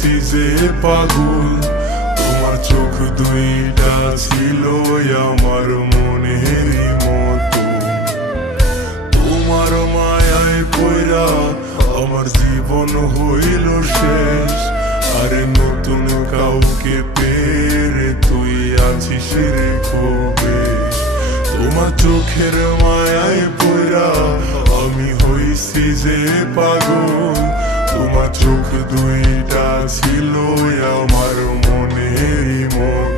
যে পাগল, তোমার চোখ দুইটা ছিল আমার মনের মতো। তোমার মায়ায় পয়রা আমার জীবন হইল শেষ, আরে নতুন কাউকে পেরে তুই আছিস রে কবে? তোমার চোখের মায়ায় পয়রা আমি হইছি যে পাগল। তোমার চোখ দুইটা ছিল আমার মনের মতো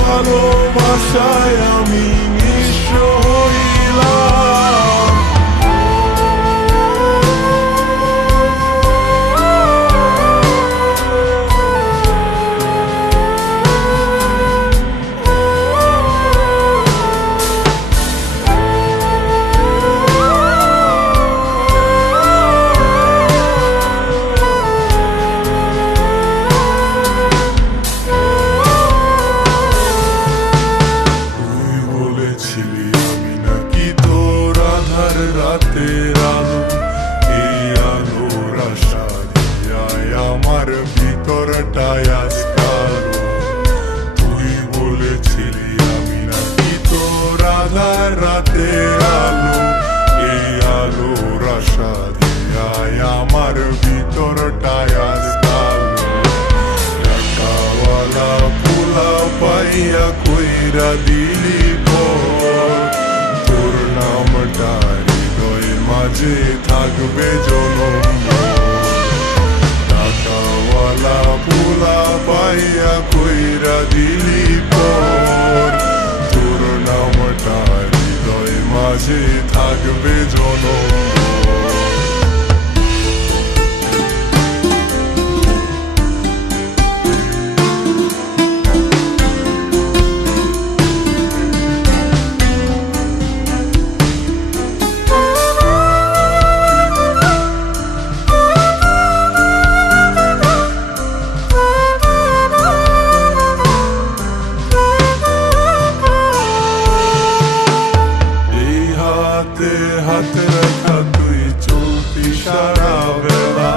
ভালোবাসায় আমি নিঃস্ব রাতের আলো এই আলোর আশা আমার ভিতরটায় আজ কালো তুই বলেছিলি আমি নাকি তোর আধার রাতের আলো, এই আলোর আশা দিয়ায় আমার ভিতরটায় আজ কালো টাকাওয়ালা পোলা পাইয়া কইরা দিলি পর মাঝে থাকবে জনম। টাকাওয়ালা পোলা পাইয়া কইরা দিলি পর। তোর নামটা হৃদয় মাঝে থাকবে জনম। রাখা তুই চলতি সারা বেলা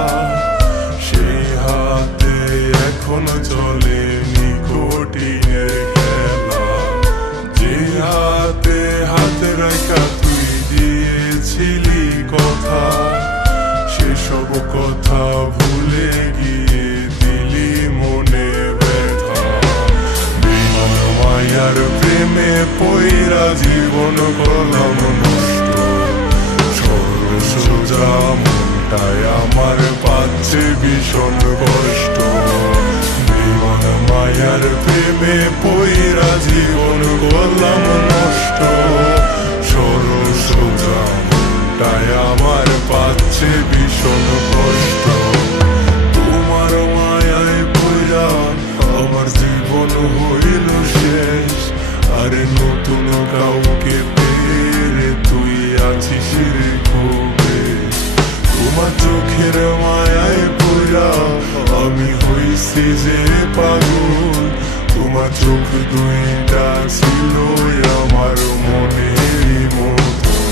হাতে এখন চলে নিকটিনের খেলা। যে হাতে হাতে রাখা তুই দিয়েছিলি কথা, সেসব কথা ভুলে গিয়ে দিলি মনে ব্যথা। বিমান মায়ার প্রেমে পইরা জীবন করলাম নষ্ট সোজা মনটায় আমার পাচ্ছে ভীষণ কষ্ট বিমান মায়ার প্রেমে পইরা জীবন করলাম নষ্ট সরল সোজা মনটায় আমার পাচ্ছে ভীষণ কষ্ট তোমার মায়ায় পইরা আমার জীবন হইল শেষ আরে নতুন কাউকে পেরে তুই আছিস তোমার চোখের মায়ায় পুরা আমি হইছি যে পাগল। তোমার চোখ দুইটা ছিল আমার মনের মতো।